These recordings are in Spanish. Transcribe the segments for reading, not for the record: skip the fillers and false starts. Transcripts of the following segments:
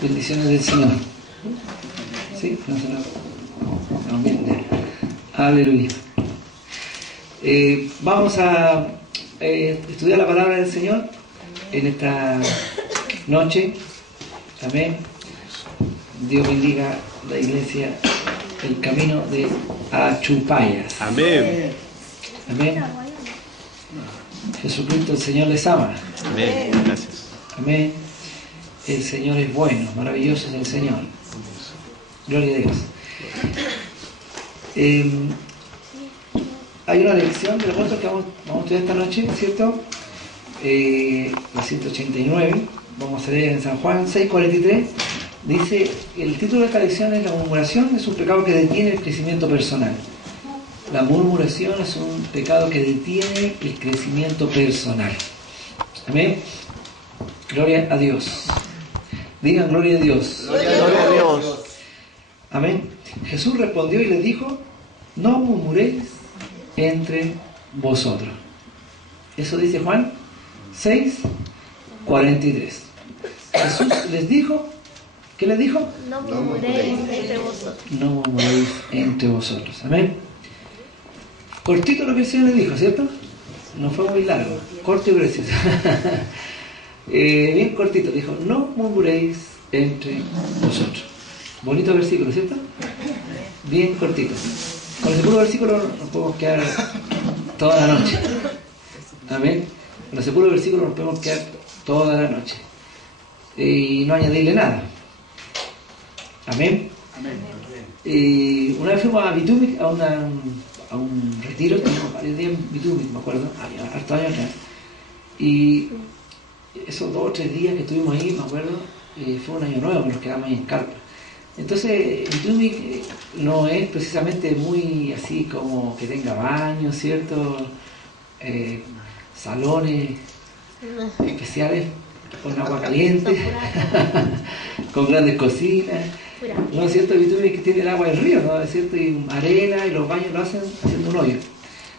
Bendiciones del Señor. ¿Sí? No se lo... Amén. Aleluya. Vamos a estudiar la palabra del Señor en esta noche. Amén. Dios bendiga la iglesia, el camino de Achupayas. Amén. Amén. Jesucristo, el Señor les ama. Amén. Gracias. Amén. El Señor es bueno, maravilloso es el Señor. Gloria a Dios. Hay una lección del apóstol que vamos a estudiar esta noche, ¿cierto? La 189. Vamos a leer en San Juan 6:43. Dice, el título de esta lección es: la murmuración es un pecado que detiene el crecimiento personal. La murmuración es un pecado que detiene el crecimiento personal. Amén. Gloria a Dios. Digan gloria a Dios. Gloria a Dios. Amén. Jesús respondió y les dijo: no murmuréis entre vosotros. Eso dice Juan 6:43. Jesús les dijo, ¿qué les dijo? No murmuréis entre vosotros. No murmuréis entre vosotros. Amén. Cortito lo que el Señor les dijo, ¿cierto? No fue muy largo, corto y preciso. Bien cortito, dijo: no murmuréis entre vosotros. Bonito versículo, ¿cierto? Bien cortito. Con ese puro versículo nos podemos quedar toda la noche. Amén. Con ese puro versículo nos podemos quedar toda la noche. Y no añadirle nada. Amén. Y una vez fuimos a Bitumik, a un retiro, teníamos varios días en Bitumik, me acuerdo, hartos años atrás. Y esos 2 o 3 días que estuvimos ahí, me acuerdo, fue un año nuevo que nos quedamos ahí en carpa. Entonces, Bitumik no es precisamente muy así como que tenga baños, ¿cierto? Salones especiales con agua caliente, con grandes cocinas. No es cierto, Bitumik que tiene el agua del río, ¿no? Es cierto, y arena, y los baños lo hacen haciendo un hoyo.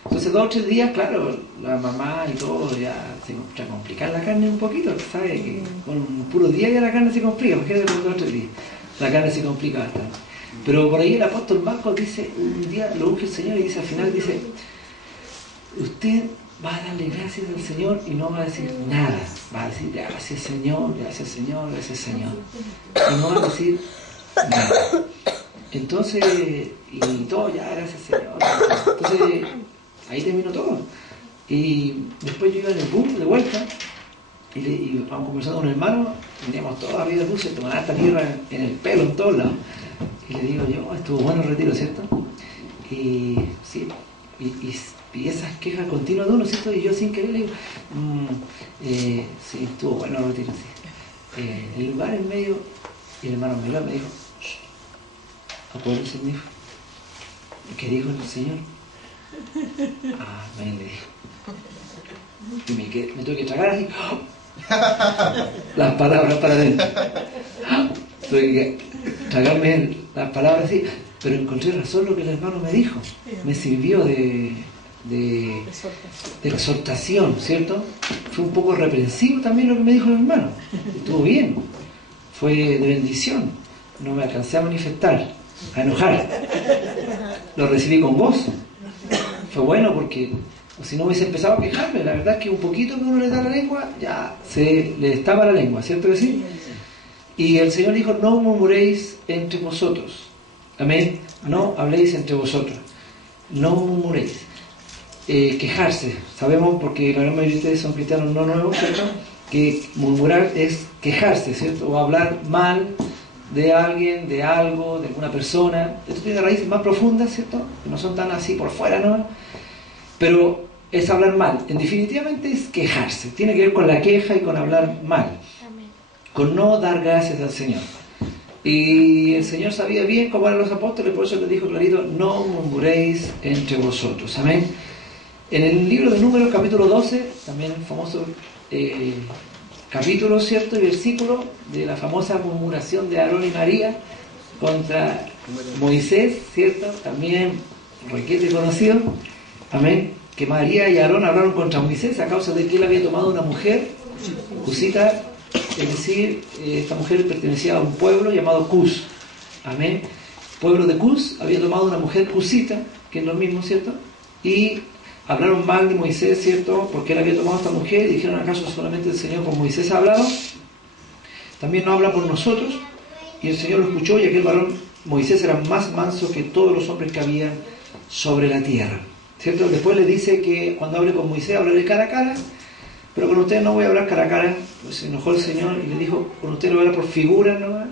Entonces 2 o 3 días, claro, la mamá y todo ya se empieza a complicar la carne un poquito, ¿sabes? Que con un puro día ya la carne se complica, imagínate con 2 o 3 días. La carne se complica bastante. Pero por ahí el apóstol Marcos dice, un día lo unge el Señor y dice al final, dice: usted va a darle gracias al Señor y no va a decir nada. Va a decir gracias Señor, gracias Señor, gracias Señor. Y no va a decir nada. Entonces, y todo ya, gracias Señor. Entonces, ahí terminó todo. Y después yo iba en el bus de vuelta y vamos conversando con un hermano, veníamos todos arriba del bus, se tomaban esta tierra en el pelo, en todos lados. Y le digo yo: estuvo bueno el retiro, ¿cierto? Y sí, y esas quejas continuas de uno, ¿cierto? Y yo sin querer le digo: sí, estuvo bueno el retiro, sí. El lugar en medio, y el hermano me dijo: acuérdense, me dijo, ¿qué dijo el Señor? Amén, le dijo. Y me tuve que tragar así las palabras para adentro. Tuve que tragarme las palabras así, pero encontré razón lo que el hermano me dijo. Me sirvió de exhortación, ¿cierto? Fue un poco reprensivo también lo que me dijo el hermano. Estuvo bien, fue de bendición. No me alcancé a manifestar, a enojar. Lo recibí con gozo. Fue bueno porque si no hubiese empezado a quejarme, la verdad es que un poquito que uno le da la lengua, ya se le destapa la lengua, ¿cierto que sí? Y el Señor dijo: no murmuréis entre vosotros. Amén. No habléis entre vosotros. No murmuréis. Quejarse. Sabemos, porque la gran mayoría de ustedes son cristianos no nuevos, ¿cierto? Que murmurar es quejarse, ¿cierto? O hablar mal de alguien, de algo, de alguna persona. Esto tiene raíces más profundas, ¿cierto? Que no son tan así por fuera, ¿no? Pero es hablar mal. En definitivamente es quejarse. Tiene que ver con la queja y con hablar mal. Con no dar gracias al Señor. Y el Señor sabía bien cómo eran los apóstoles, por eso les dijo clarito: no murmuréis entre vosotros. Amén. En el libro de Números, capítulo 12, también el famoso capítulo, ¿cierto? Y versículo de la famosa murmuración de Aarón y María contra Moisés, ¿cierto? También requete conocido. Amén. Que María y Aarón hablaron contra Moisés a causa de que él había tomado una mujer cusita es decir, esta mujer pertenecía a un pueblo llamado Cus. Amén. El pueblo de Cus había tomado una mujer cusita, que es lo mismo, ¿cierto? Y hablaron mal de Moisés, ¿cierto? Porque él había tomado a esta mujer y dijeron, ¿acaso solamente el Señor por Moisés ha hablado? También no habla por nosotros. Y el Señor lo escuchó, y aquel varón, Moisés, era más manso que todos los hombres que habían sobre la tierra, ¿cierto? Después le dice que cuando hable con Moisés hablaré cara a cara, pero con usted no voy a hablar cara a cara. Pues se enojó el Señor y le dijo, con usted lo voy a hablar por figura, ¿no?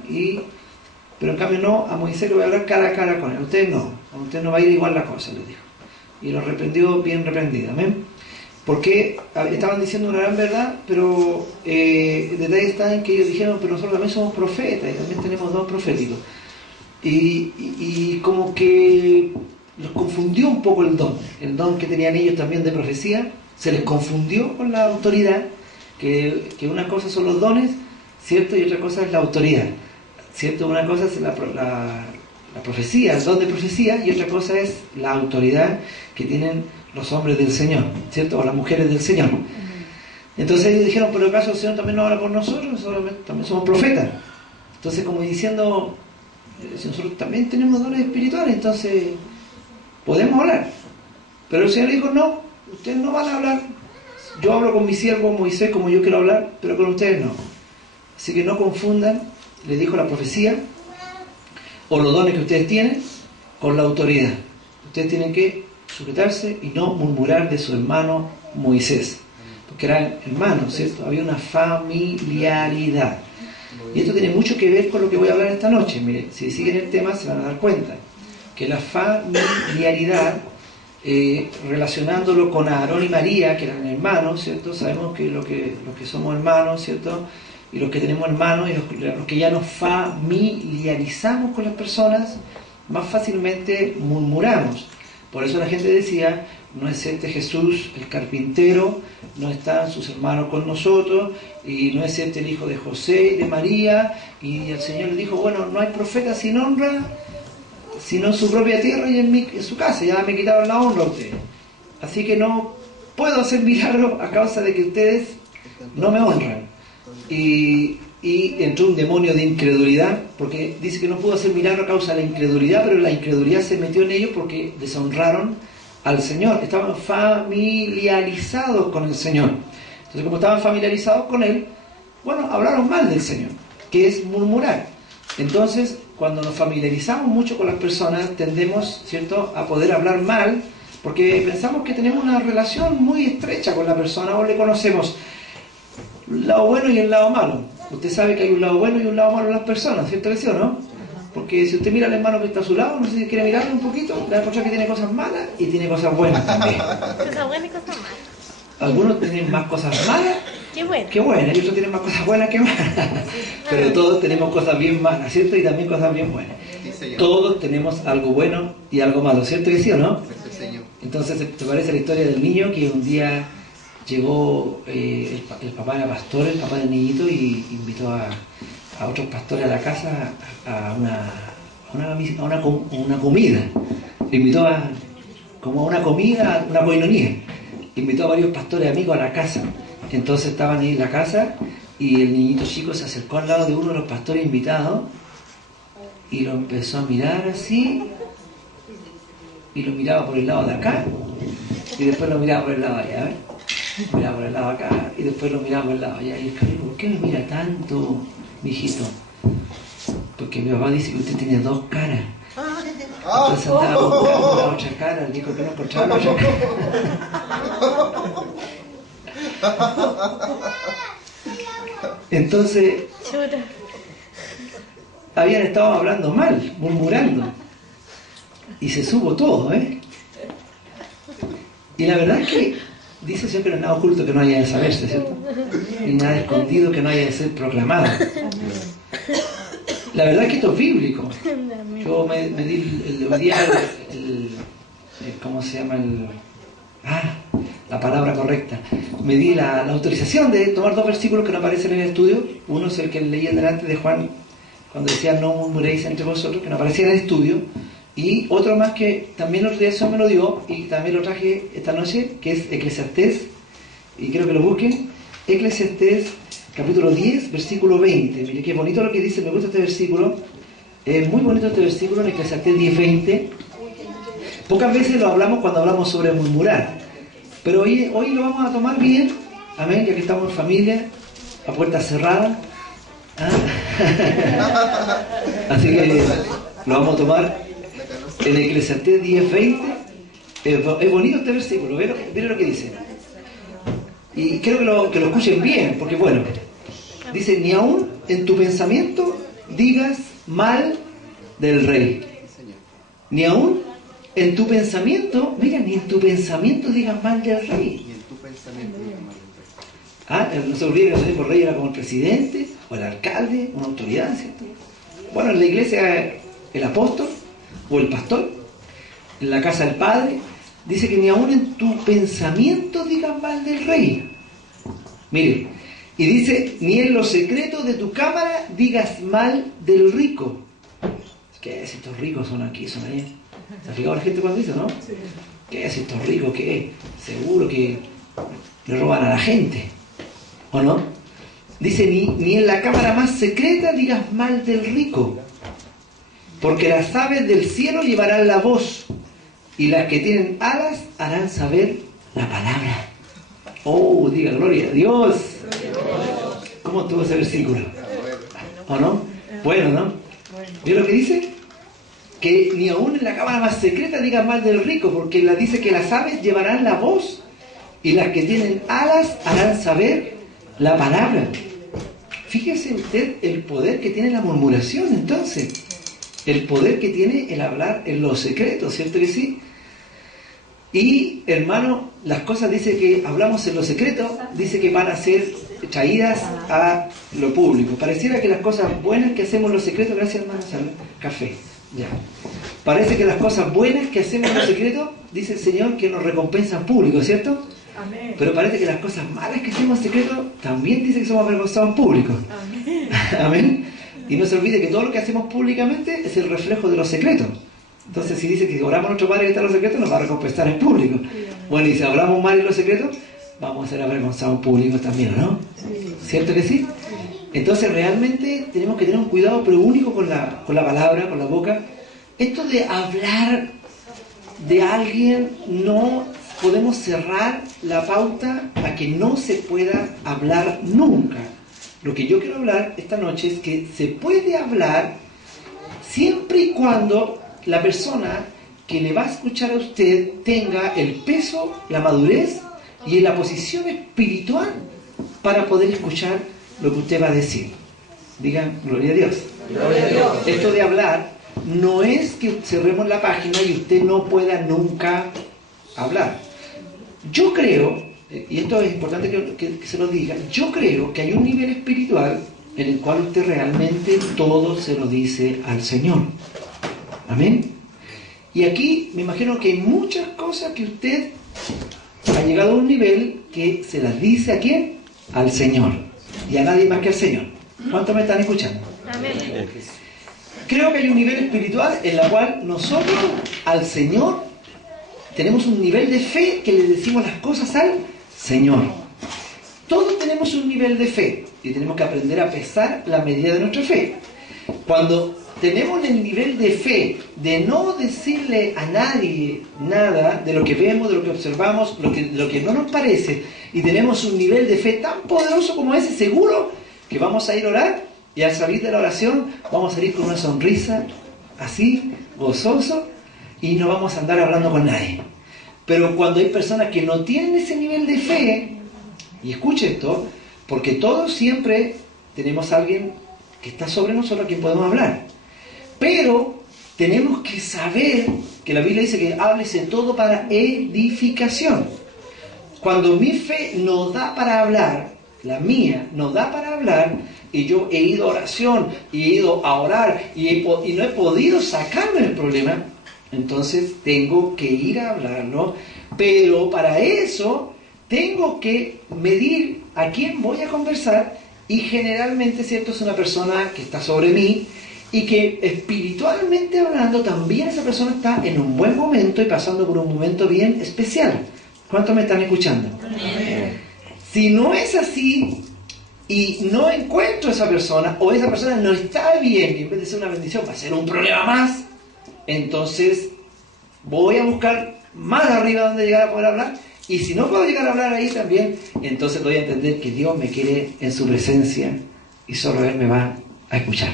Pero en cambio no, a Moisés le voy a hablar cara a cara con él. Usted no, con usted no va a ir igual la cosa, le dijo. Y lo reprendió bien reprendido, amén. Porque estaban diciendo una gran verdad, pero el detalle está en que ellos dijeron, pero nosotros también somos profetas, y también tenemos don proféticos. Y como que los confundió un poco el don que tenían ellos también de profecía, se les confundió con la autoridad, que una cosa son los dones, ¿cierto? Y otra cosa es la autoridad, ¿cierto? Una cosa es la profecía, el don de profecía, y otra cosa es la autoridad que tienen los hombres del Señor, ¿cierto? O las mujeres del Señor. Entonces ellos dijeron, pero ¿acaso el Señor también no habla por nosotros? Nosotros también somos profetas. Entonces, como diciendo, si nosotros también tenemos dones espirituales, entonces podemos hablar. Pero el Señor dijo, no, ustedes no van a hablar. Yo hablo con mi siervo Moisés como yo quiero hablar, pero con ustedes no. Así que no confundan, les dijo la profecía, o los dones que ustedes tienen, con la autoridad. Ustedes tienen que sujetarse y no murmurar de su hermano Moisés, porque eran hermanos, ¿cierto? Había una familiaridad. Y esto tiene mucho que ver con lo que voy a hablar esta noche. Miren, si siguen el tema se van a dar cuenta que la familiaridad, relacionándolo con Aarón y María, que eran hermanos, ¿cierto? Sabemos que los que somos hermanos, ¿cierto? Y los que tenemos hermanos, y los que ya nos familiarizamos con las personas, más fácilmente murmuramos. Por eso la gente decía, no es este Jesús el carpintero, no están sus hermanos con nosotros, y no es este el hijo de José y de María. Y el Señor le dijo, bueno, no hay profeta sin honra, sino en su propia tierra y en su casa. Ya me quitaron la honra a ustedes. Así que no puedo hacer milagros a causa de que ustedes no me honran. Y entró un demonio de incredulidad, porque dice que no pudo hacer milagro a causa de la incredulidad, pero la incredulidad se metió en ellos porque deshonraron al Señor. Estaban familiarizados con el Señor. Entonces, como estaban familiarizados con Él, bueno, hablaron mal del Señor, que es murmurar. Entonces, cuando nos familiarizamos mucho con las personas, tendemos, ¿cierto?, a poder hablar mal, porque pensamos que tenemos una relación muy estrecha con la persona, o le conocemos el lado bueno y el lado malo. Usted sabe que hay un lado bueno y un lado malo en las personas, ¿cierto que sí o no? Porque si usted mira al hermano que está a su lado, no sé si quiere mirarlo un poquito, le va a encontrar que tiene cosas malas y tiene cosas buenas también. Cosas buenas y cosas malas. Algunos tienen más cosas malas que buenas, y otros tienen más cosas buenas que malas. Pero todos tenemos cosas bien malas, ¿cierto? Y también cosas bien buenas. Todos tenemos algo bueno y algo malo, ¿cierto que sí o no? Entonces, ¿te parece la historia del niño que un día llegó, el papá era pastor, el papá del niñito, y invitó a otros pastores a la casa a una comida? Le invitó como a una comida, una coinonía. Invitó a varios pastores amigos a la casa. Entonces estaban ahí en la casa y el niñito chico se acercó al lado de uno de los pastores invitados y lo empezó a mirar así, y lo miraba por el lado de acá y después lo miraba por el lado de allá, miraba por el lado de acá y después lo miraba por el lado de allá. Y el cabrón, ¿por qué me mira tanto, mijito? Porque mi papá dice que usted tiene dos caras. Entonces andaba buscando la otra cara, dijo que no encontraba la otra cara. Entonces habían estado hablando mal, murmurando, y se supo todo, y la verdad es que dice siempre nada oculto que no haya de saberse, ¿cierto? Y nada escondido que no haya de ser proclamado. La verdad es que esto es bíblico. Yo me di ¿cómo se llama? La palabra correcta. Me di la autorización de tomar dos versículos que no aparecen en el estudio. Uno es el que leí delante de Juan, cuando decía no murmuréis entre vosotros, que no aparecía en el estudio. Y otro más que también el otro día eso me lo dio, y también lo traje esta noche, que es Eclesiastés, y quiero que lo busquen. Eclesiastés capítulo 10, versículo 20. Mire qué bonito lo que dice, me gusta este versículo. Es muy bonito este versículo en Eclesiastés 10, 20. Pocas veces lo hablamos cuando hablamos sobre murmurar, pero hoy lo vamos a tomar bien, amén, ya que estamos en familia, a puerta cerrada. Así que lo vamos a tomar en Eclesiastés 10, 20. Es bonito este versículo, miren lo que dice. Y creo que lo escuchen bien, porque bueno, dice, ni aún en tu pensamiento digas mal del rey. Ni aún en tu pensamiento, mira, ni en tu pensamiento digas mal del rey. Ni en tu pensamiento digas mal del rey. No se olvide que el rey era como el presidente, o el alcalde, una autoridad, ¿cierto? Bueno, en la iglesia el apóstol, o el pastor, en la casa del padre, dice que ni aún en tu pensamiento digas mal del rey. Mire, y dice, ni en los secretos de tu cámara digas mal del rico. ¿Qué es? Estos ricos son aquí, son allá. ¿Se ha fijado la gente cuando dice, no? Sí. ¿Qué es estos ricos? ¿Qué es? Seguro que le roban a la gente, ¿o no? Dice, ni en la cámara más secreta digas mal del rico, porque las aves del cielo llevarán la voz, y las que tienen alas harán saber la palabra. Oh, diga gloria a Dios. ¿Cómo estuvo ese versículo? ¿O no? Bueno, ¿no? ¿Vio lo que dice? Que ni aún en la cámara más secreta diga mal del rico, porque dice que las aves llevarán la voz, y las que tienen alas harán saber la palabra. Fíjese usted el poder que tiene la murmuración, entonces. El poder que tiene el hablar en los secretos, ¿cierto que sí? Y, hermano, las cosas dice que hablamos en lo secreto, dice que van a ser traídas a lo público. Pareciera que las cosas buenas que hacemos en lo secreto, gracias hermano, salud, café, ya. Parece que las cosas buenas que hacemos en lo secreto, dice el Señor, que nos recompensan público, ¿cierto? Amén. Pero parece que las cosas malas que hacemos en secreto, también dice que somos avergonzados en público. Amén. Amén. Y no se olvide que todo lo que hacemos públicamente es el reflejo de los secretos. Entonces, si dice que oramos a nuestro Padre que está en los secretos, nos va a recompensar en público. Bueno, y si hablamos mal en los secretos, vamos a ser avergonzados en público también, ¿no? ¿Cierto que sí? Entonces, realmente tenemos que tener un cuidado, pero único con la palabra, con la boca. Esto de hablar de alguien, no podemos cerrar la pauta a que no se pueda hablar nunca. Lo que yo quiero hablar esta noche es que se puede hablar siempre y cuando la persona que le va a escuchar a usted tenga el peso, la madurez y la posición espiritual para poder escuchar lo que usted va a decir. Digan, gloria a Dios. Gloria a Dios. Esto de hablar no es que cerremos la página y usted no pueda nunca hablar. Yo creo, y esto es importante que se lo diga, yo creo que hay un nivel espiritual en el cual usted realmente todo se lo dice al Señor. Amén. Y aquí me imagino que hay muchas cosas que usted ha llegado a un nivel que se las dice ¿a quién? Al Señor. Y a nadie más que al Señor. ¿Cuántos me están escuchando? Amén. Creo que hay un nivel espiritual en el cual nosotros al Señor tenemos un nivel de fe que le decimos las cosas al Señor. Todos tenemos un nivel de fe y tenemos que aprender a pesar la medida de nuestra fe. Cuando tenemos el nivel de fe de no decirle a nadie nada de lo que vemos, de lo que observamos, lo que no nos parece, y tenemos un nivel de fe tan poderoso como ese, seguro que vamos a ir a orar y al salir de la oración vamos a salir con una sonrisa así, gozoso, y no vamos a andar hablando con nadie. Pero cuando hay personas que no tienen ese nivel de fe, y escuche esto, porque todos siempre tenemos a alguien que está sobre nosotros a quien podemos hablar. Pero tenemos que saber que la Biblia dice que háblese todo para edificación. Cuando mi fe no da para hablar, la mía no da para hablar, y yo he ido a oración, y he ido a orar, y no he podido sacarme del problema, entonces tengo que ir a hablarlo. Pero para eso tengo que medir a quién voy a conversar, y generalmente, ¿cierto?, es una persona que está sobre mí, y que espiritualmente hablando también esa persona está en un buen momento y pasando por un momento bien especial. ¿Cuántos me están escuchando? Amén. Si no es así, y no encuentro a esa persona, o esa persona no está bien, y en vez de ser una bendición va a ser un problema más, entonces voy a buscar más arriba donde llegar a poder hablar, y si no puedo llegar a hablar ahí también, entonces doy a entender que Dios me quiere en su presencia y solo Él me va a escuchar.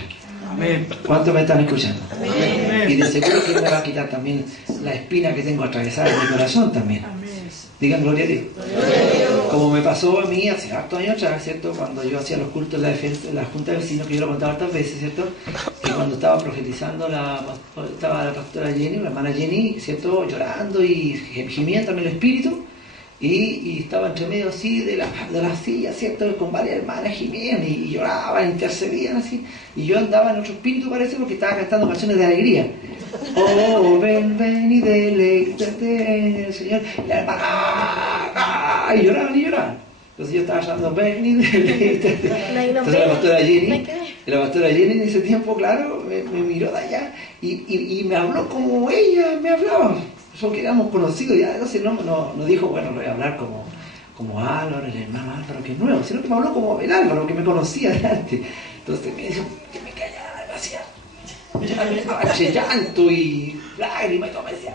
Amén. ¿Cuántos me están escuchando? Amén. Y de seguro que Él me va a quitar también la espina que tengo atravesada en mi corazón también. Digan gloria a Dios. Como me pasó a mí hace hartos años atrás, ¿cierto? Cuando yo hacía los cultos de la defensa, la junta de vecinos, que yo lo contaba hartas veces, ¿cierto? Que cuando estaba profetizando estaba la pastora Jenny, la hermana Jenny, ¿cierto? Llorando y gimiendo en el espíritu, y estaba entre medio así de la silla, ¿cierto? Con varias hermanas gimiendo y lloraban, intercedían así, y yo andaba en otro espíritu, parece, porque estaba cantando canciones de alegría. Oh, ven, ven y deleítate, Señor. Y la hermana, y lloraban. Entonces yo estaba llorando, ven y deleítate. Entonces la pastora Jenny en ese tiempo, claro, me miró de allá y me habló como ella me hablaba. Porque éramos conocidos ya, entonces no dijo, bueno, lo voy a hablar como Álvaro, el hermano Álvaro, que es nuevo, sino que me habló como el Álvaro, que me conocía de antes. Entonces me dijo que me callara demasiado. Entre llanto y lágrimas y todo, me decía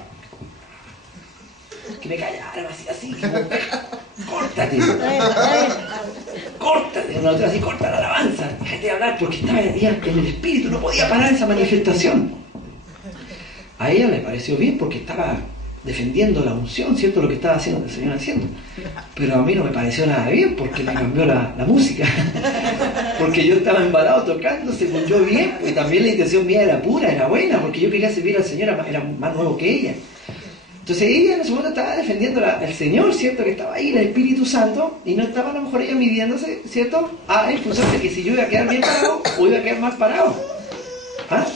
que me callara así como, córtate, una otra así, corta la alabanza, déjate de hablar, porque estaba en el espíritu, no podía parar esa manifestación. A ella le pareció bien porque estaba defendiendo la unción, ¿cierto? Lo que estaba haciendo el Señor haciendo. Pero a mí no me pareció nada bien porque me cambió la música. Porque yo estaba embalado tocando, según yo bien, y también la intención mía era pura, era buena, porque yo quería servir al Señor, era más nuevo que ella. Entonces ella en ese momento estaba defendiendo al Señor, ¿cierto? Que estaba ahí, el Espíritu Santo, y no estaba a lo mejor ella midiéndose, ¿cierto? En función de que si yo iba a quedar bien parado o iba a quedar mal parado. ¿Ah?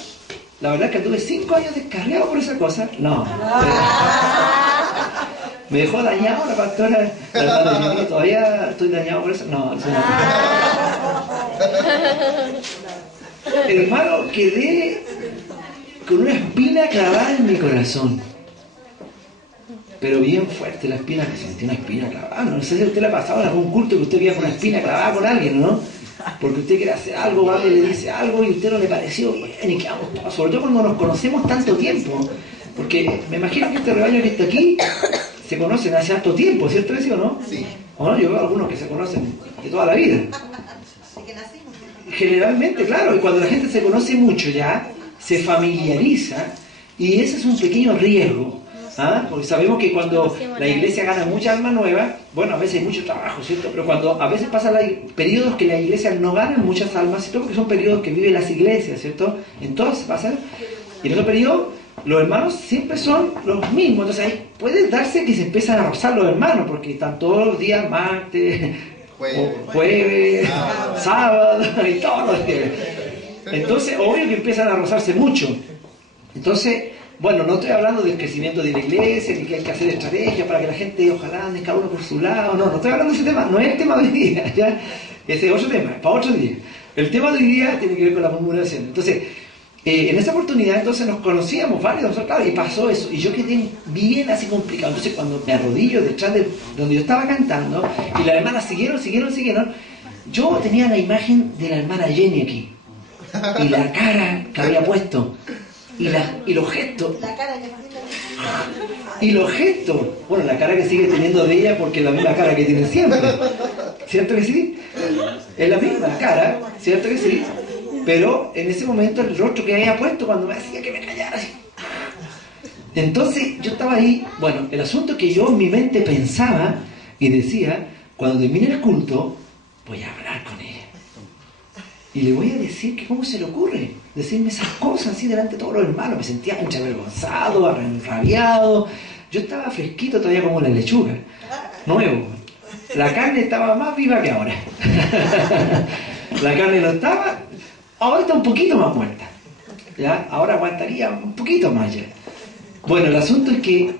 La verdad es que tuve 5 años descarriado por esa cosa. No. Me dejó dañado la pastora. La verdad, yo todavía estoy dañado por eso. No. Hermano, quedé con una espina clavada en mi corazón. Pero bien fuerte la espina, que sentí una espina clavada. No sé si a usted le ha pasado en algún culto que usted queda con una espina clavada con alguien, ¿no? Porque usted quiere hacer algo, alguien le dice algo y a usted no le pareció bien y quedamos todos, sobre todo cuando nos conocemos tanto tiempo, porque me imagino que este rebaño que está aquí se conocen hace tanto tiempo, ¿cierto eso o no? Sí. ¿O no? Yo veo algunos que se conocen de toda la vida. Generalmente, claro, y cuando la gente se conoce mucho ya, se familiariza, y ese es un pequeño riesgo. Porque sabemos que cuando la iglesia gana muchas almas nuevas, bueno, a veces hay mucho trabajo, ¿cierto? Pero cuando a veces pasan periodos que la iglesia no gana muchas almas, ¿cierto? Porque son periodos que viven las iglesias, ¿cierto? Entonces pasan, y en esos periodos los hermanos siempre son los mismos, entonces ahí puede darse que se empiezan a rozar los hermanos, porque están todos los días, martes, jueves, sábado, y todos los días. Entonces, obvio que empiezan a rozarse mucho. Entonces, bueno, no estoy hablando del crecimiento de la iglesia, ni que hay que hacer estrategias para que la gente, ojalá, ande cada uno por su lado. No estoy hablando de ese tema, no es el tema de hoy día, ¿ya? Ese es otro tema, para otro día. El tema de hoy día tiene que ver con la murmuración. Entonces, en esa oportunidad, entonces nos conocíamos varios, nosotros, claro, y pasó eso, y yo quedé bien así complicado. Entonces, cuando me arrodillo detrás de donde yo estaba cantando, y las hermanas siguieron, yo tenía la imagen de la hermana Jenny aquí, y la cara que había puesto. Y los gestos. Y los gestos. Bueno, la cara que sigue teniendo de ella porque es la misma cara que tiene siempre. ¿Cierto que sí? Es la misma cara, ¿cierto que sí? Pero en ese momento el rostro que había puesto cuando me decía que me callara así. Entonces yo estaba ahí. Bueno, el asunto es que yo en mi mente pensaba y decía, cuando termine el culto, voy a hablar con ella. Y le voy a decir que cómo se le ocurre decirme esas cosas así delante de todos los hermanos. Me sentía avergonzado, rabiado. Yo estaba fresquito todavía como la lechuga, nuevo. La carne estaba más viva que ahora. La carne no estaba, ahora está un poquito más muerta. ¿Ya? Ahora aguantaría un poquito más ya. Bueno, el asunto es que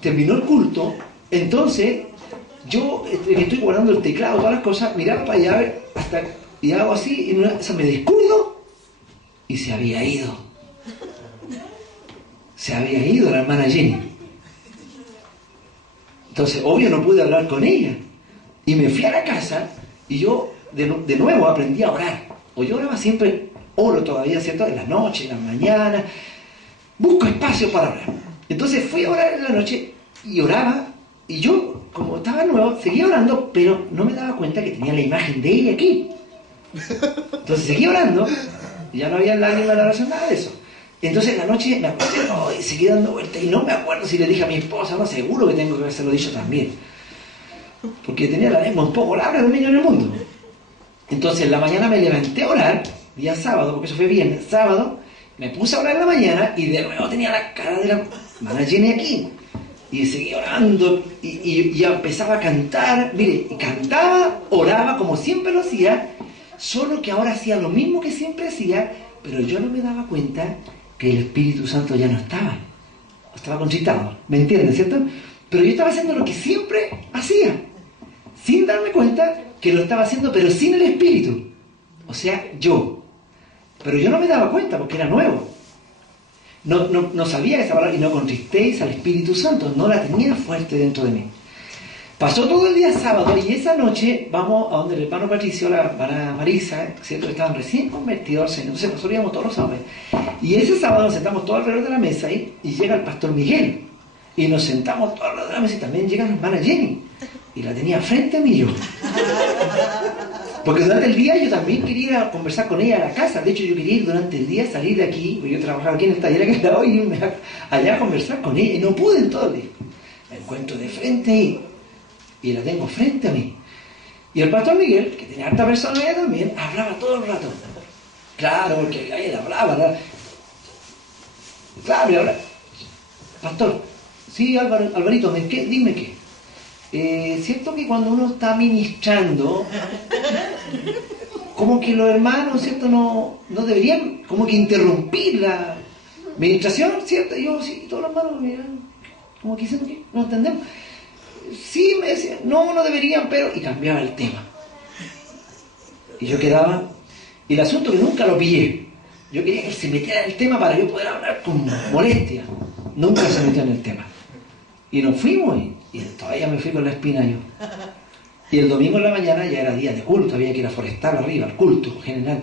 terminó el culto, entonces yo estoy guardando el teclado, todas las cosas, miraba para allá hasta... Y hago así, y me descuido, y se había ido. Se había ido la hermana Jenny. Entonces, obvio, no pude hablar con ella. Y me fui a la casa, y yo de nuevo aprendí a orar. O yo oraba siempre, oro todavía, ¿cierto? En las noches, en las mañanas. Busco espacio para orar. Entonces fui a orar en la noche y oraba. Y yo, como estaba nuevo, seguía orando, pero no me daba cuenta que tenía la imagen de ella aquí. Entonces seguía orando. Y ya no había lágrimas en la oración, nada de eso. Entonces en la noche me acuerdo y seguí dando vueltas. Y no me acuerdo si le dije a mi esposa, no, seguro que tengo que haberlo dicho también. Porque tenía la lengua un poco larga de niño en el mundo. Entonces en la mañana me levanté a orar, día sábado, porque eso fue viernes, sábado, me puse a orar en la mañana y de nuevo tenía la cara de la hermana Jenny aquí. Y seguía orando y ya empezaba a cantar, mire, y cantaba, oraba como siempre lo hacía, solo que ahora hacía lo mismo que siempre hacía, pero yo no me daba cuenta que el Espíritu Santo ya no estaba contristado, ¿me entienden, cierto? Pero yo estaba haciendo lo que siempre hacía, sin darme cuenta que lo estaba haciendo, pero sin el Espíritu, o sea, yo. Pero yo no me daba cuenta porque era nuevo. No sabía esa palabra y no contristéis al Espíritu Santo, no la tenía fuerte dentro de mí. Pasó todo el día sábado y esa noche vamos a donde el hermano Patricio, la hermana Marisa, ¿cierto? Que estaban recién convertidos al Señor. Entonces nosotros íbamos todos los sábados. Y ese sábado nos sentamos todos alrededor de la mesa y llega el pastor Miguel. Y nos sentamos todos alrededor de la mesa y también llega la hermana Jenny. Y la tenía frente a mí yo. Porque durante el día yo también quería conversar con ella a la casa. De hecho, yo quería ir durante el día, salir de aquí, porque yo trabajaba aquí en el taller que estaba hoy, y irme allá a conversar con ella. Y no pude en todo el día. Me encuentro de frente ahí. Y la tengo frente a mí. Y el pastor Miguel, que tenía harta personalidad también, hablaba todo el rato. Claro, porque él hablaba, ¿verdad? Claro, hablaba. Pastor, sí, Alvarito, dime qué. ¿Cierto que cuando uno está ministrando, como que los hermanos, ¿cierto? No deberían como que interrumpir la ministración, ¿cierto? Y yo, sí, todos los hermanos miran, como que dicen que no entendemos. Sí, me decían, no deberían, pero... Y cambiaba el tema. Y yo quedaba... Y el asunto que nunca lo pillé. Yo quería que él se metiera en el tema para yo poder hablar con molestia. Nunca se metió en el tema. Y nos fuimos y todavía me fui con la espina yo. Y el domingo en la mañana ya era día de culto, había que ir a forestar arriba, al culto general.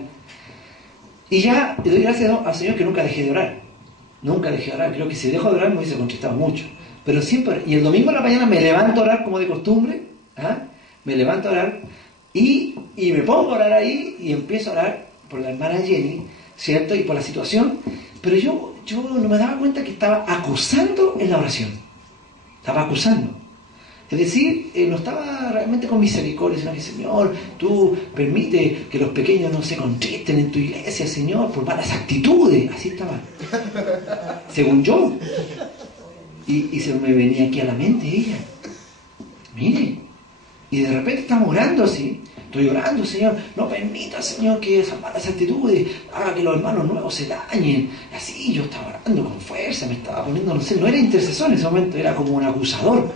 Y ya le doy gracias al Señor que nunca dejé de orar. Nunca dejé de orar. Creo que si dejo de orar me hubiese contestado mucho. Pero siempre, y el domingo en la mañana me levanto a orar como de costumbre, me levanto a orar y me pongo a orar ahí y empiezo a orar por la hermana Jenny, ¿cierto? Y por la situación, pero yo no me daba cuenta que estaba acusando en la oración, estaba acusando. Es decir, no estaba realmente con misericordia, sino que, Señor, tú permite que los pequeños no se contristen en tu iglesia, Señor, por malas actitudes, así estaba, según yo. Y se me venía aquí a la mente ella. Mire, y de repente estamos orando así. Estoy orando, Señor, no permita, Señor, que esas malas actitudes haga que los hermanos nuevos se dañen. Así yo estaba orando con fuerza, me estaba poniendo, no sé, no era intercesor en ese momento, era como un acusador.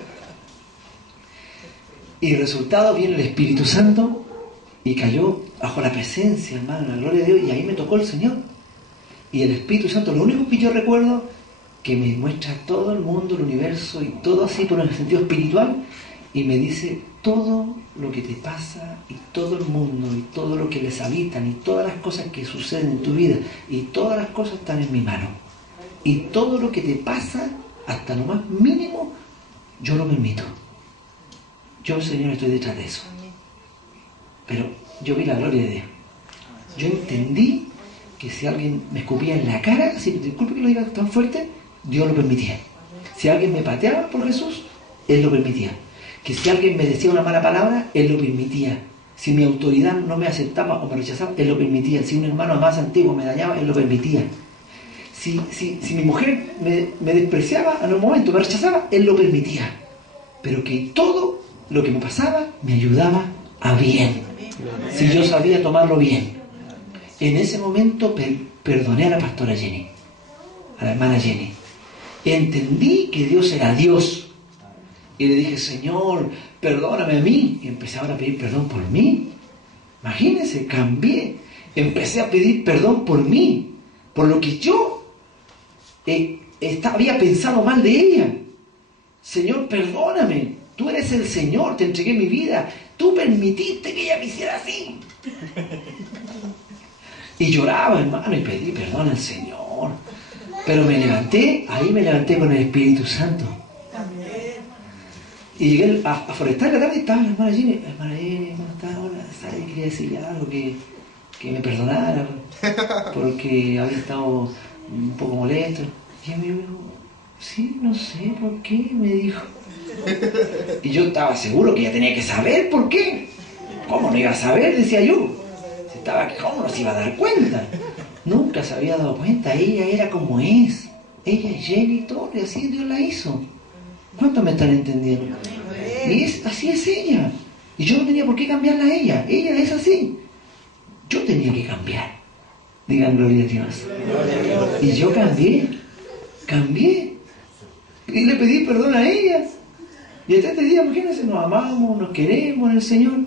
Y el resultado viene el Espíritu Santo y cayó bajo la presencia, hermano, la gloria de Dios, y ahí me tocó el Señor. Y el Espíritu Santo, lo único que yo recuerdo, que me muestra todo el mundo, el universo y todo así por el sentido espiritual y me dice todo lo que te pasa y todo el mundo y todo lo que les habitan y todas las cosas que suceden en tu vida y todas las cosas están en mi mano y todo lo que te pasa hasta lo más mínimo yo lo permito. Yo, Señor, estoy detrás de eso. Pero yo vi la gloria de Dios. Yo entendí que si alguien me escupía en la cara, si disculpe que lo diga tan fuerte, Dios lo permitía. Si alguien me pateaba por Jesús, Él lo permitía. Que si alguien me decía una mala palabra, Él lo permitía. Si mi autoridad no me aceptaba o me rechazaba, Él lo permitía. Si un hermano más antiguo me dañaba, Él lo permitía. Si mi mujer me despreciaba en un momento, me rechazaba, Él lo permitía. Pero que todo lo que me pasaba me ayudaba a bien. Si yo sabía tomarlo bien. En ese momento perdoné a la pastora Jenny, a la hermana Jenny. Entendí que Dios era Dios. Y le dije, Señor, perdóname a mí. Y empecé ahora a pedir perdón por mí. Imagínense, cambié. Empecé a pedir perdón por mí. Por lo que yo había pensado mal de ella. Señor, perdóname. Tú eres el Señor, te entregué mi vida. tú permitiste que ella me hiciera así. Y lloraba, hermano, y pedí perdón al Señor. Pero me levanté con el Espíritu Santo. Y llegué a Forestal la tarde y estaba la hermana Jenny. Hermana Jenny, ¿cómo está? Hola, ¿sabes? Quería decirle algo, que me perdonara, porque había estado un poco molesto. Y ella me dijo, sí, no sé por qué, me dijo. Y yo estaba seguro que ella tenía que saber por qué. ¿Cómo no iba a saber? Decía yo. ¿Cómo no se iba a dar cuenta? Nunca se había dado cuenta. Ella era como es. Ella es Jenny Torres, así Dios la hizo. ¿Cuántos me están entendiendo? Y así es ella. Y yo no tenía por qué cambiarla a ella. Ella es así. Yo tenía que cambiar. Digan gloria a Dios. Y yo cambié. Y le pedí perdón a ella. Y hasta este día, imagínense, nos amamos, nos queremos en el Señor.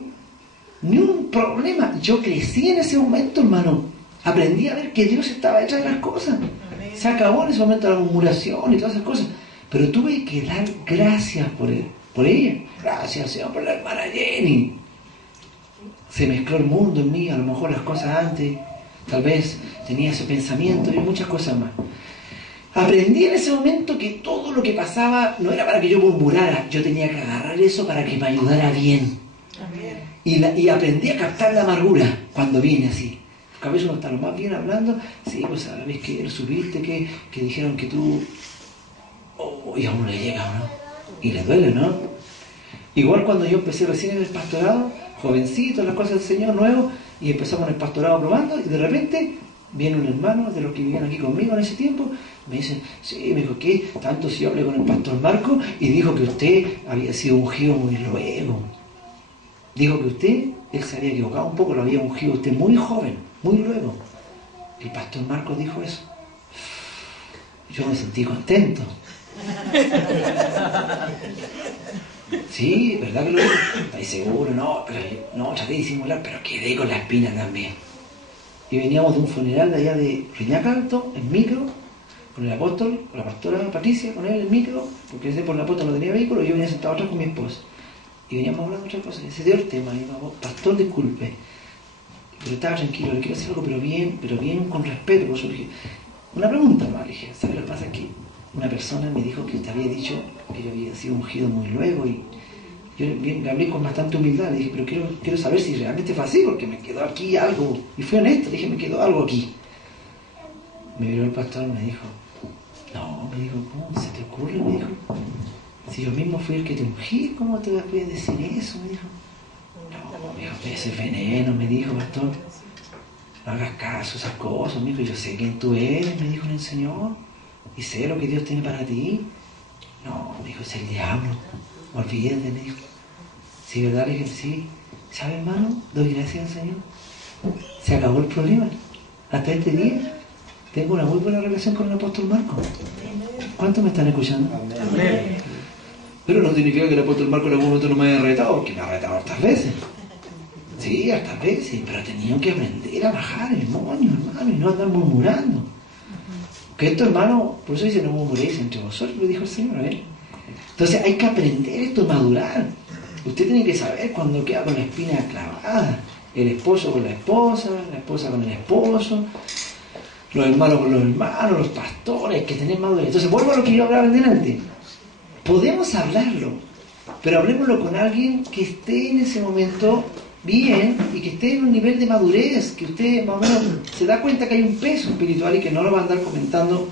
Ni un problema. Yo crecí en ese momento, hermano. Aprendí a ver que Dios estaba detrás de las cosas. Se acabó en ese momento la murmuración y todas esas cosas. Pero tuve que dar gracias por ella. Gracias, Señor, por la hermana Jenny. Se mezcló el mundo en mí, a lo mejor las cosas antes. Tal vez tenía ese pensamiento y muchas cosas más. Aprendí en ese momento que todo lo que pasaba no era para que yo murmurara. Yo tenía que agarrar eso para que me ayudara bien. Y aprendí a captar la amargura cuando viene así. Porque a veces uno está lo más bien hablando. Sí, pues sabes que supiste que dijeron que tú... y a uno le llega, ¿no? Y le duele, ¿no? Igual cuando yo empecé recién en el pastorado, jovencito, las cosas del Señor, nuevo, y empezamos en el pastorado probando, y de repente viene un hermano de los que vivían aquí conmigo en ese tiempo, me dicen, sí, me dijo, ¿qué? Tanto si yo hablé con el pastor Marco, y dijo que usted había sido ungido muy luego. Dijo que él se había equivocado un poco, lo había ungido usted muy joven, muy luego. El pastor Marco dijo eso. Yo me sentí contento. Sí, ¿verdad que lo digo? ¿Estáis seguros? No, pero no, traté de disimular, pero quedé con la espina también. Y veníamos de un funeral de allá de Reñaca Alto, en micro, con el apóstol, con la pastora Patricia, con él en micro, porque ese por el apóstol no tenía vehículo, y yo venía sentado atrás con mi esposa. Y veníamos hablando de otras cosas, y se dio el tema, y digo, pastor, disculpe, pero estaba tranquilo, le quiero hacer algo, pero bien con respeto. Por eso le dije, una pregunta más, le dije, ¿sabes lo que pasa? Es que una persona me dijo que te había dicho que yo había sido ungido muy luego, y yo le hablé con bastante humildad, le dije, pero quiero saber si realmente fue así, porque me quedó aquí algo, y fui honesto, le dije, me quedó algo aquí. Me miró el pastor y me dijo, no, me dijo, ¿cómo se te ocurre? Me dijo, si yo mismo fui el que te ungí, ¿cómo te puedes decir eso? Me dijo, no, me dijo, ese es veneno, me dijo, pastor, no hagas caso a esas cosas, me dijo, yo sé quién tú eres, me dijo el Señor, y sé lo que Dios tiene para ti. No, me dijo, es el diablo, olvídate, me dijo. Sí, ¿verdad? Le dije, sí. ¿Sabe, hermano? Doy gracias al Señor. Se acabó el problema. Hasta este día tengo una muy buena relación con el apóstol Marco. ¿Cuántos me están escuchando? Amén. Pero no significa que el apóstol Marco en algún momento no me haya retado, porque me ha retado hartas veces. Sí, hartas veces, pero he tenido que aprender a bajar el moño, hermano, y no andar murmurando. Que esto, hermano, por eso dice, no murmuréis entre vosotros, lo dijo el Señor, ¿eh? Entonces hay que aprender esto, madurar. Usted tiene que saber cuando queda con la espina clavada. El esposo con la esposa con el esposo, los hermanos con los hermanos, los pastores, hay que tener madurez. Entonces vuelvo a lo que yo hablaba delante. Podemos hablarlo, pero hablemoslo con alguien que esté en ese momento bien y que esté en un nivel de madurez, que usted más o menos se da cuenta que hay un peso espiritual y que no lo va a andar comentando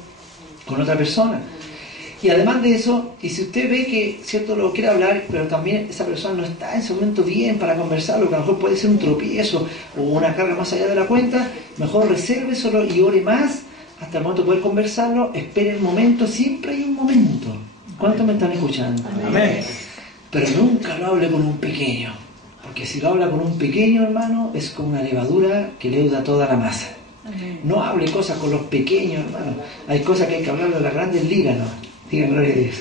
con otra persona. Y además de eso, y si usted ve que, cierto, lo quiere hablar, pero también esa persona no está en ese momento bien para conversarlo, que a lo mejor puede ser un tropiezo o una carga más allá de la cuenta, mejor resérveselo y ore más hasta el momento de poder conversarlo, espere el momento, siempre hay un momento. ¿Cuántos me están escuchando? Amén. Pero nunca lo hable con un pequeño, porque si lo habla con un pequeño, hermano, es como una levadura que leuda toda la masa. Amén. No hable cosas con los pequeños, hermano. Hay cosas que hay que hablar de las grandes ligas, ¿no? Digan gloria a Dios.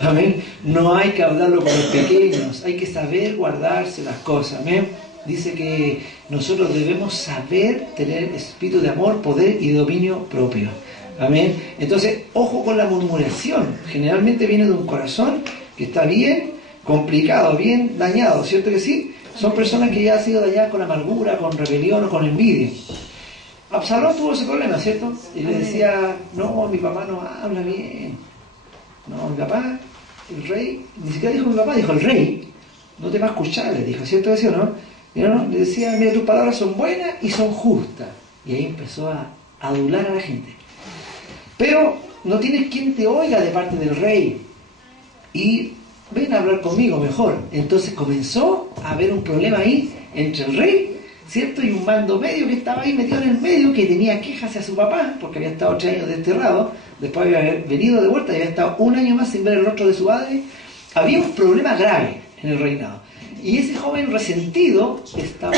Amén. No hay que hablarlo con los pequeños, hay que saber guardarse las cosas. Amén. Dice que nosotros debemos saber tener espíritu de amor, poder y dominio propio. Amén. Entonces, ojo con la murmuración. Generalmente viene de un corazón que está bien, complicado, bien dañado, ¿cierto que sí? Son personas que ya han sido dañadas con amargura, con rebelión o con envidia. Absalón tuvo ese problema, ¿cierto? Y le decía, no, mi papá no habla bien. No, mi papá, el rey, ni siquiera dijo mi papá, dijo el rey. No te va a escuchar, le dijo, ¿cierto que sí o no? Y no, le decía, mira, tus palabras son buenas y son justas. Y ahí empezó a adular a la gente. Pero no tienes quien te oiga de parte del rey. Y ven a hablar conmigo mejor. Entonces comenzó a haber un problema ahí entre el rey, ¿cierto? Y un mando medio que estaba ahí metido en el medio, que tenía quejas hacia su papá, porque había estado 3 años desterrado, después había venido de vuelta y había estado 1 año más sin ver el rostro de su padre. Había un problema grave en el reinado. Y ese joven resentido estaba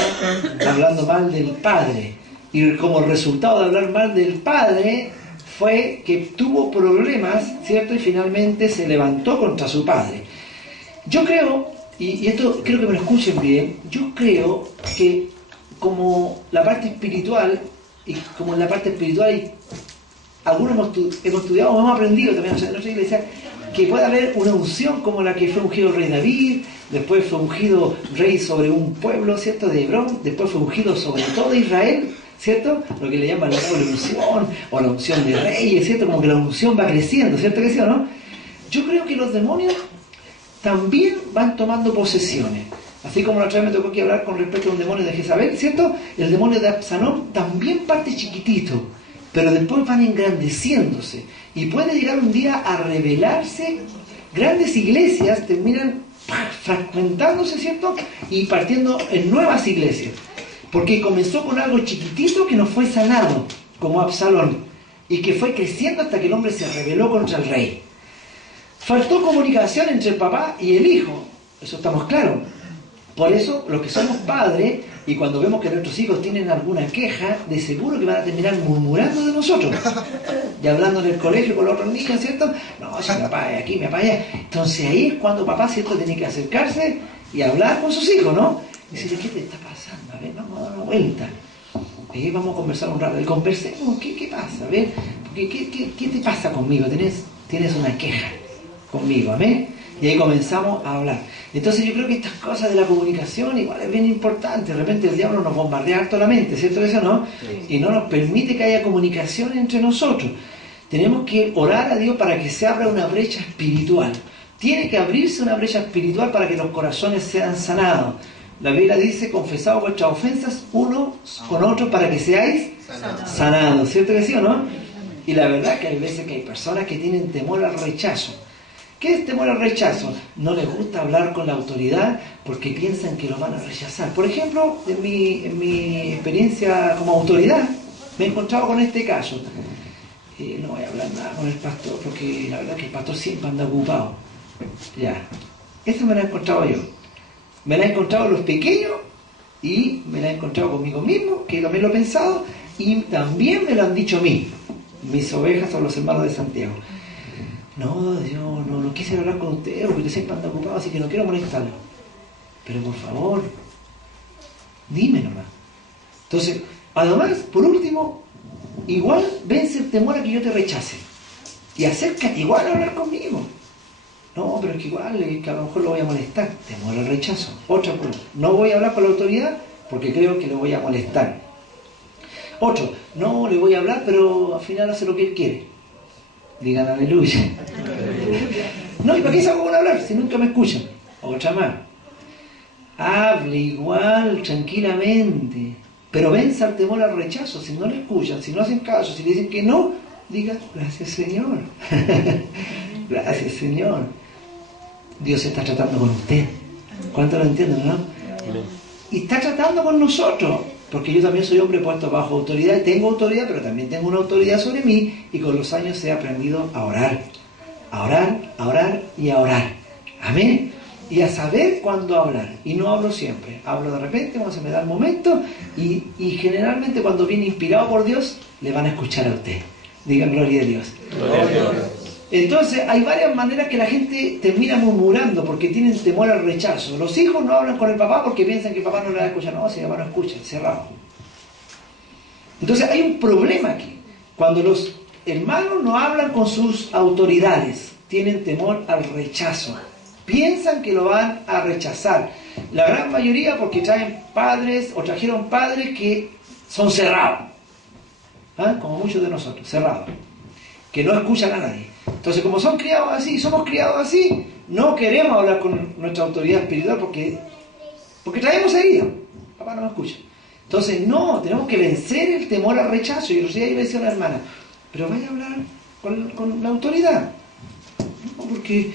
hablando mal del padre. Y como resultado de hablar mal del padre, fue que tuvo problemas, ¿cierto? Y finalmente se levantó contra su padre. Yo creo, y esto creo que me lo escuchen bien, yo creo que como la parte espiritual, y como en la parte espiritual, y algunos hemos estudiado o hemos aprendido también en nuestra iglesia, que puede haber una unción como la que fue ungido el rey David, después fue ungido rey sobre un pueblo, ¿cierto?, de Hebrón, después fue ungido sobre todo Israel, ¿cierto? Lo que le llaman la doble unción, o la unción de reyes, ¿cierto? Como que la unción va creciendo, ¿cierto que sí o no? Yo creo que los demonios también van tomando posesiones. Así como la otra vez me tocó aquí hablar con respecto a un demonio de Jezabel, ¿cierto? El demonio de Absalón también parte chiquitito, pero después van engrandeciéndose. Y puede llegar un día a revelarse. Grandes iglesias terminan fragmentándose, ¿cierto? Y partiendo en nuevas iglesias. Porque comenzó con algo chiquitito que no fue sanado, como Absalón, y que fue creciendo hasta que el hombre se rebeló contra el rey. Faltó comunicación entre el papá y el hijo, eso estamos claros. Por eso, los que somos padres, y cuando vemos que nuestros hijos tienen alguna queja, de seguro que van a terminar murmurando de nosotros. Y hablando en el colegio con los otros niños, ¿cierto? No, si mi papá es aquí, mi papá es allá. Entonces ahí es cuando papá, ¿cierto?, tiene que acercarse y hablar con sus hijos, ¿no? Y decirle, ¿qué te está pasando? A ver, vamos a dar una vuelta. Vamos a conversar un rato. Y conversemos, ¿qué pasa? A ver, ¿qué te pasa conmigo? Tienes una queja conmigo, amén. Y ahí comenzamos a hablar. Entonces yo creo que estas cosas de la comunicación igual es bien importante. De repente el diablo nos bombardea harto la mente, ¿cierto eso, no? Sí. Y no nos permite que haya comunicación entre nosotros. Tenemos que orar a Dios para que se abra una brecha espiritual. Tiene que abrirse una brecha espiritual para que los corazones sean sanados. La Biblia dice, confesad vuestras ofensas unos con otros para que seáis sanados, ¿cierto que sí o no? Y la verdad que hay veces que hay personas que tienen temor al rechazo. ¿Qué es temor al rechazo? No les gusta hablar con la autoridad porque piensan que lo van a rechazar. Por ejemplo, en mi experiencia como autoridad, me he encontrado con este caso. No voy a hablar nada con el pastor porque la verdad que el pastor siempre anda ocupado. Ya, esto me lo he encontrado yo. Me la he encontrado los pequeños y me la he encontrado conmigo mismo, que también lo he pensado, y también me lo han dicho a mí. Mis ovejas son los hermanos de Santiago. No, yo no quise hablar con usted porque usted siempre anda ocupado, así que no quiero molestarlo. Pero por favor, dime nomás. Entonces, además, por último, igual vence el temor a que yo te rechace. Y acércate igual a hablar conmigo. No, pero es que igual, que a lo mejor lo voy a molestar. Temor al rechazo. Otra cosa, no voy a hablar con la autoridad porque creo que lo voy a molestar. Otro, no le voy a hablar, pero al final hace lo que él quiere. Digan aleluya. No, ¿y para qué salgo con hablar si nunca me escuchan? Otra más. Hable igual, tranquilamente. Pero venza el temor al rechazo. Si no le escuchan, si no hacen caso, si le dicen que no, diga, gracias Señor. Gracias Señor. Dios está tratando con usted. ¿Cuánto lo entienden, no? Y está tratando con nosotros. Porque yo también soy hombre puesto bajo autoridad, tengo autoridad, pero también tengo una autoridad sobre mí, y con los años he aprendido a orar. A orar, a orar y a orar. Amén. Y a saber cuándo hablar. Y no hablo siempre. Hablo de repente cuando se me da el momento, y generalmente cuando viene inspirado por Dios, le van a escuchar a usted. Digan gloria a Dios. Gloria a Dios. Entonces hay varias maneras que la gente termina murmurando porque tienen temor al rechazo. Los hijos no hablan con el papá porque piensan que el papá no le va a escuchar. No, si el papá no escucha, cerrado. Entonces hay un problema aquí. Cuando los hermanos no hablan con sus autoridades, tienen temor al rechazo. piensan que lo van a rechazar. La gran mayoría porque traen padres o trajeron padres que son cerrados, ¿ah? Como muchos de nosotros, cerrados, que no escuchan a nadie. Entonces, como son criados así, somos criados así, no queremos hablar con nuestra autoridad espiritual porque traemos herida. Papá no me escucha. Entonces, no, tenemos que vencer el temor al rechazo. Y el otro día yo le decía a una hermana, pero vaya a hablar con la autoridad. No, pero que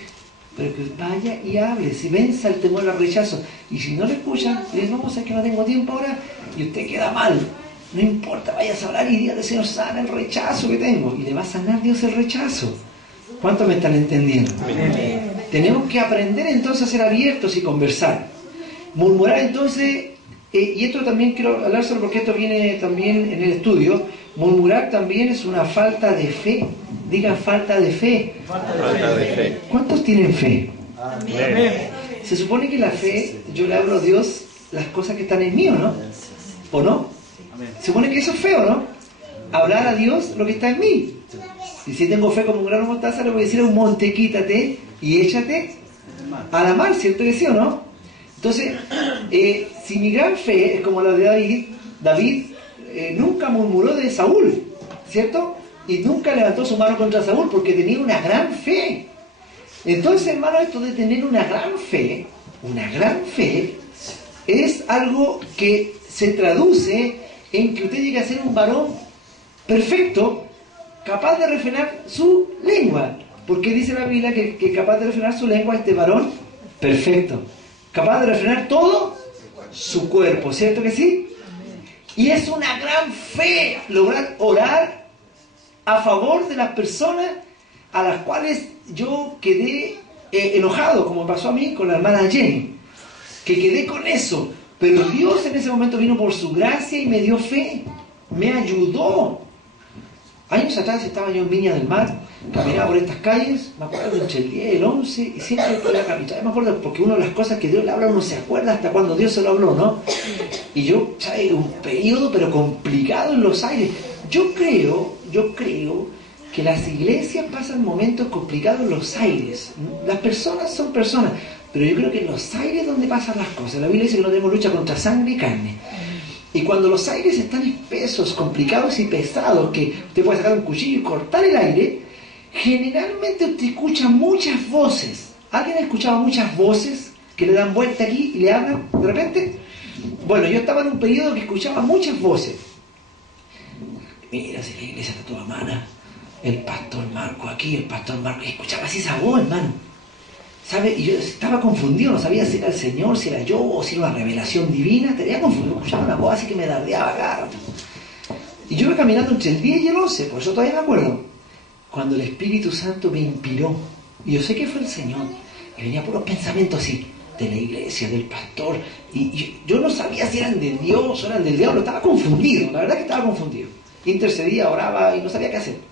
vaya y hable, si venza el temor al rechazo. Y si no le escuchan, le dice, vamos a ver que no tengo tiempo ahora, y usted queda mal. No importa, vayas a hablar y dígale, Señor, sana el rechazo que tengo. Y le va a sanar Dios el rechazo. ¿Cuántos me están entendiendo? Amén. Tenemos que aprender entonces a ser abiertos y conversar. Murmurar entonces, y esto también quiero hablárselo porque esto viene también en el estudio, murmurar también es una falta de fe. Digan falta de fe. Falta de fe. ¿Cuántos tienen fe? Amén. Se supone que la fe, yo le hablo a Dios las cosas que están en mí, ¿o no? ¿O no? Se supone que eso es fe, ¿o no? Hablar a Dios lo que está en mí. Y si tengo fe como un grano de mostaza, le voy a decir a un monte, quítate y échate a la mar, ¿cierto que sí o no? Entonces, si mi gran fe es como la de David nunca murmuró de Saúl, ¿cierto? Y nunca levantó su mano contra Saúl porque tenía una gran fe. Entonces, hermano, esto de tener una gran fe es algo que se traduce en que usted llegue a ser un varón perfecto, capaz de refrenar su lengua. Porque dice la Biblia que capaz de refrenar su lengua este varón perfecto. Capaz de refrenar todo su cuerpo, ¿cierto que sí? Y es una gran fe lograr orar a favor de las personas a las cuales yo quedé enojado, como pasó a mí con la hermana Jenny, que quedé con eso. Pero Dios en ese momento vino por su gracia y me dio fe, me ayudó. Años atrás estaba yo en Viña del Mar, caminaba por estas calles, me acuerdo entre el 10 y el 11, y siempre podía caminar. Me acuerdo porque una de las cosas que Dios le habla, uno se acuerda hasta cuando Dios se lo habló, ¿no? Y yo, ¿sabes? Un periodo pero complicado en los aires. Yo creo que las iglesias pasan momentos complicados en los aires. Las personas son personas, pero yo creo que en los aires es donde pasan las cosas. La Biblia dice que no tenemos lucha contra sangre y carne. Y cuando los aires están espesos, complicados y pesados, que usted puede sacar un cuchillo y cortar el aire, generalmente usted escucha muchas voces. ¿Alguien ha escuchado muchas voces que le dan vuelta aquí y le hablan de repente? Bueno, yo estaba en un periodo que escuchaba muchas voces. Mira, si la iglesia está toda mala, el pastor Marco aquí, el pastor Marco, y escuchaba así esa voz, hermano. ¿Sabe? Y yo estaba confundido, no sabía si era el Señor, si era yo, o si era una revelación divina. Estaría confundido, escuchaba una voz así que me dardeaba cada rato. Y yo iba caminando entre el 10 y el 11, por eso todavía me acuerdo, cuando el Espíritu Santo me inspiró. Y yo sé que fue el Señor. Y venía puros pensamientos así, de la iglesia, del pastor. Y yo no sabía si eran de Dios o eran del diablo. Estaba confundido, la verdad que estaba confundido. Intercedía, oraba y no sabía qué hacer.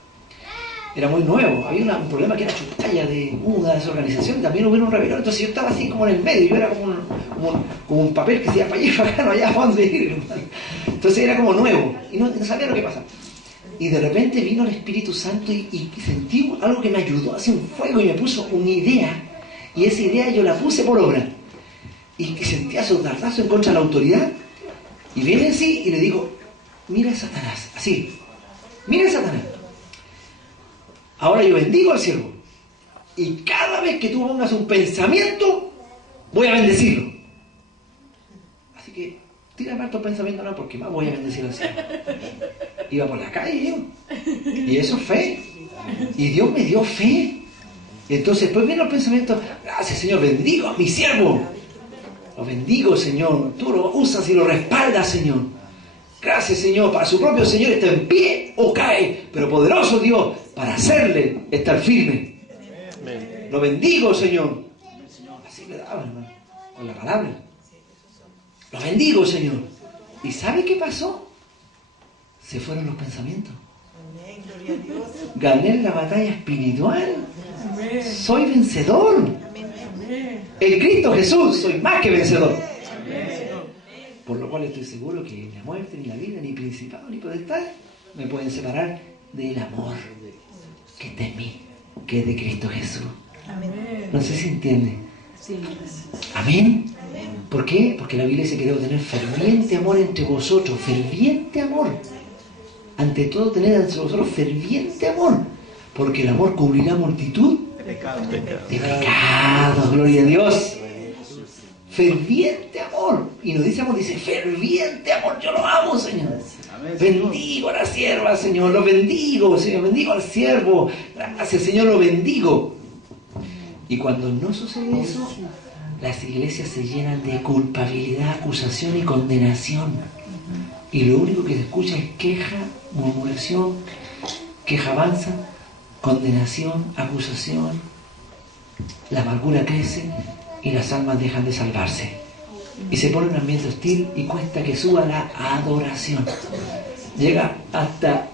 Era muy nuevo, había un problema que era chutalla de una desorganización, también hubo un rebelión, entonces yo estaba así como en el medio, yo era como un papel que se iba para allá y para acá, no había dónde ir, hermano. Entonces era como nuevo, y no sabía lo que pasaba. Y de repente vino el Espíritu Santo y sentí algo que me ayudó, así un fuego, y me puso una idea, y esa idea yo la puse por obra. Y sentía su dardazo en contra de la autoridad, y viene así y le digo, mira a Satanás, así, mira a Satanás. Ahora yo bendigo al siervo. Y cada vez que tú pongas un pensamiento, voy a bendecirlo. Así que, tírame harto pensamiento, no, porque más voy a bendecir al siervo. Iba por la calle yo. Y eso es fe. Y Dios me dio fe. Y entonces después viene el pensamiento, gracias Señor, bendigo a mi siervo. Lo bendigo, Señor. Tú lo usas y lo respaldas, Señor. Gracias, Señor. Para su propio Señor está en pie o cae, pero poderoso Dios para hacerle estar firme. Amén. Lo bendigo, Señor. Así le daba, hermano, con la palabra. Lo bendigo, Señor. ¿Y sabe qué pasó? Se fueron los pensamientos. Gané la batalla espiritual. Soy vencedor. En Cristo Jesús soy más que vencedor. Por lo cual estoy seguro que ni la muerte, ni la vida, ni principado, ni potestad me pueden separar del amor que está en mí, que es de Cristo Jesús. Amén. No sé si entiende. Amén. ¿Por qué? Porque la Biblia dice que debo tener ferviente amor entre vosotros. Ferviente amor. Ante todo, tener entre vosotros ferviente amor. Porque el amor cubrirá multitud de pecados. Gloria a Dios. Ferviente amor. Y nos dice amor, dice ferviente amor. Yo lo amo, Señor. Bendigo a la sierva, Señor. Lo bendigo, Señor. Bendigo al siervo. Gracias, Señor. Lo bendigo. Y cuando no sucede eso, las iglesias se llenan de culpabilidad, acusación y condenación. Y lo único que se escucha es queja, murmuración, queja avanza, condenación, acusación. La amargura crece y las almas dejan de salvarse. Y se pone un ambiente hostil y cuesta que suba la adoración. Llega hasta...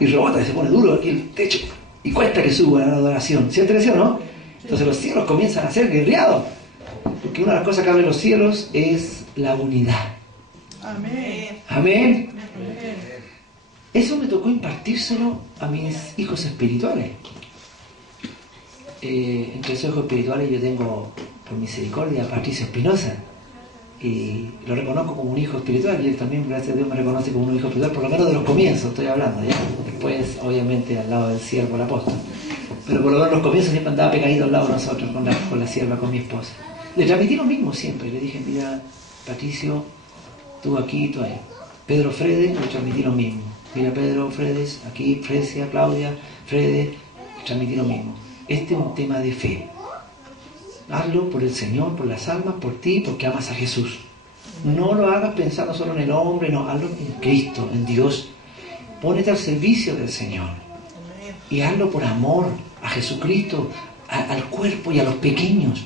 y rebota y se pone duro aquí el techo. Y cuesta que suba la adoración. ¿Siente eso, no? Entonces los cielos comienzan a ser guerreados. Porque una de las cosas que abren los cielos es la unidad. Amén. Amén. Eso me tocó impartírselo a mis hijos espirituales. Entre esos hijos espirituales yo tengo, por misericordia, a Patricio Espinosa. Y lo reconozco como un hijo espiritual. Y él también, gracias a Dios, me reconoce como un hijo espiritual, por lo menos de los comienzos estoy hablando, ¿ya? Después, obviamente, al lado del siervo, el apóstol. Pero por lo menos en los comienzos siempre andaba pegadito al lado de nosotros, con la sierva, con mi esposa. Le transmití lo mismo siempre. Le dije, mira, Patricio, tú aquí, tú ahí. Pedro Fredes, le transmití lo mismo. Mira, Pedro Fredes, aquí, Fresia, Claudia, Fredes, le transmití lo mismo. Este es un tema de fe. Hazlo por el Señor, por las almas, por ti, porque amas a Jesús. No lo hagas pensando solo en el hombre, no, hazlo en Cristo, en Dios. Pónete al servicio del Señor. Y hazlo por amor a Jesucristo, al cuerpo y a los pequeños.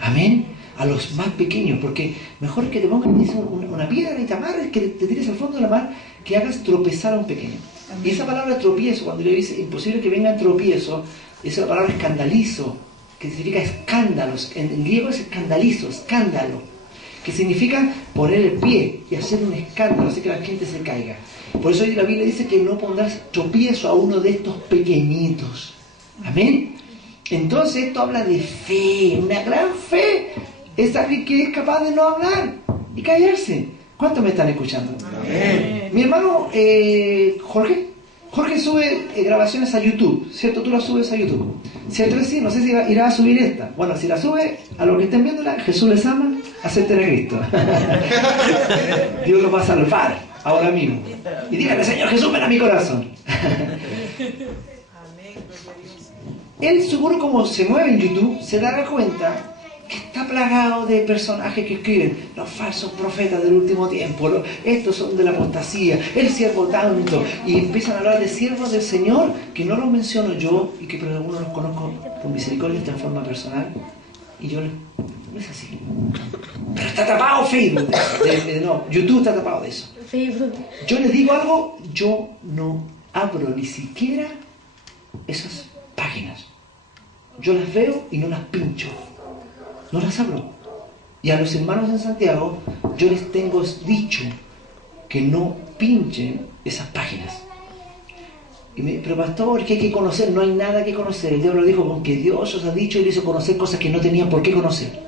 Amén. A los más pequeños, porque mejor que te pongas una piedra y te amarres, que te tires al fondo de la mar, que hagas tropezar a un pequeño. Amén. Y esa palabra tropiezo, cuando le dice imposible que venga tropiezo, esa es la palabra escandalizo, que significa escándalos. En griego es escandalizo, escándalo, que significa poner el pie y hacer un escándalo, así que la gente se caiga. Por eso la Biblia dice que no pondrás tropiezo a uno de estos pequeñitos. Amén. Entonces esto habla de fe, una gran fe. Es alguien que es capaz de no hablar y callarse. ¿Cuántos me están escuchando? Amén. Mi hermano Jorge sube grabaciones a YouTube, ¿cierto? Tú las subes a YouTube, ¿cierto? Sí, no sé si irá a subir esta. Bueno, si la sube, a los que estén viéndola, Jesús les ama, acepten a Cristo. Dios los va a salvar ahora mismo. Y díganle, Señor Jesús, ven a mi corazón. Él seguro, como se mueve en YouTube, se dará cuenta que está plagado de personajes que escriben los falsos profetas del último tiempo, estos son de la apostasía, el siervo tanto, y empiezan a hablar de siervos del Señor que no los menciono yo y que pero algunos los conozco por misericordia en forma personal, y yo no es así, pero está tapado Facebook, no, YouTube está tapado de eso. Yo les digo algo, yo no abro ni siquiera esas páginas, yo las veo y no las pincho. No las abro. Y a los hermanos en Santiago, yo les tengo dicho que no pinchen esas páginas. Pero pastor, ¿qué hay que conocer? No hay nada que conocer. El diablo dijo, con que Dios os ha dicho y les hizo conocer cosas que no tenían por qué conocer.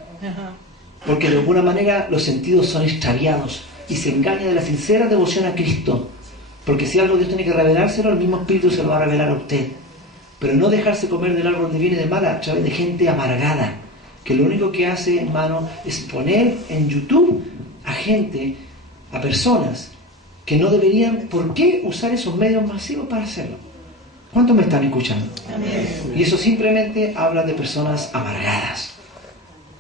Porque de alguna manera los sentidos son extraviados y se engaña de la sincera devoción a Cristo. Porque si algo Dios tiene que revelárselo, el mismo Espíritu se lo va a revelar a usted. Pero no dejarse comer del árbol de bien y de mal a través de gente amargada, que lo único que hace, hermano, es poner en YouTube a gente, a personas que no deberían, ¿por qué usar esos medios masivos para hacerlo? ¿Cuántos me están escuchando? Amén. Y eso simplemente habla de personas amargadas.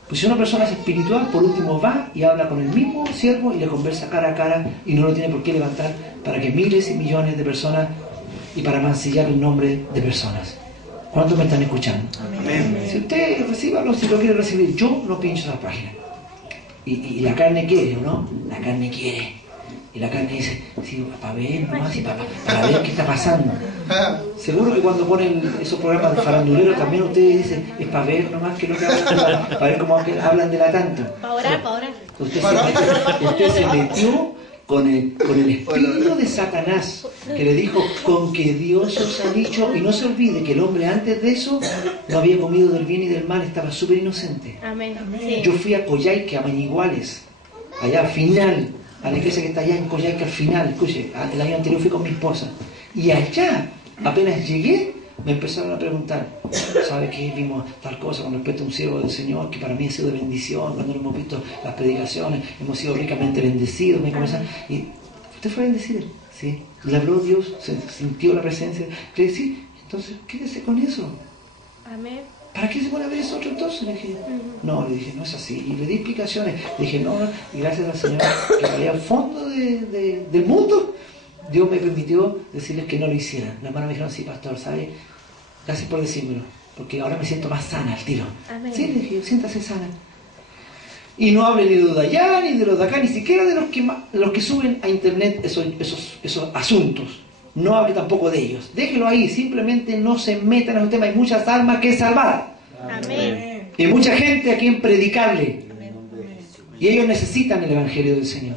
Pues si una persona es espiritual, por último va y habla con el mismo siervo y le conversa cara a cara y no lo tiene por qué levantar para que miles y millones de personas y para mancillar el nombre de personas. ¿Cuántos me están escuchando? Amén. Si usted recíbalo, si lo quiere recibir, yo no pincho esa página. Y la carne quiere, ¿o no? La carne quiere. Y la carne dice, sí, para ver nomás, para ver qué está pasando. Seguro que cuando ponen esos programas de faranduleros también ustedes dicen, es para ver nomás que lo que hablan, para ver cómo hablan de la tanto. Para orar, para orar. Usted se metió con el espíritu de Satanás, que le dijo, con que Dios os ha dicho, y no se olvide que el hombre antes de eso no había comido del bien y del mal, estaba súper inocente. Amén. Sí. Yo fui a Coyhaique, a Mañiguales, allá al final, a la iglesia que está allá en Coyhaique al final, escuche, el año anterior fui con mi esposa, y allá, apenas llegué, me empezaron a preguntar, ¿sabe qué? Vimos tal cosa con respecto a un siervo del Señor que para mí ha sido de bendición, cuando hemos visto las predicaciones, hemos sido ricamente bendecidos, me comenzaron, y ¿usted fue bendecido? Sí. ¿Le habló Dios? ¿Se sintió la presencia? ¿Cree? Sí. Entonces, quédese con eso. Amén. ¿Para qué se pone a ver eso otro entonces? Le dije, no, le dije, no es así. Y le di explicaciones. Le dije, no, y gracias al Señor que vaya al fondo del mundo, Dios me permitió decirles que no lo hicieran. Las hermanas me dijeron, sí, pastor, ¿sabe? Gracias por decírmelo, porque ahora me siento más sana al tiro. Amén. Sí, le dije, siéntase sana. Y no hable ni de los de allá, ni de los de acá, ni siquiera de los que suben a internet esos asuntos. No hable tampoco de ellos. Déjelo ahí, simplemente no se metan en esos temas. Hay muchas almas que salvar. Amén. Y hay mucha gente a quien predicarle. Y ellos necesitan el Evangelio del Señor.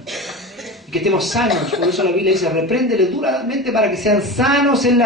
Y que estemos sanos. Por eso la Biblia dice, repréndele duramente para que sean sanos en la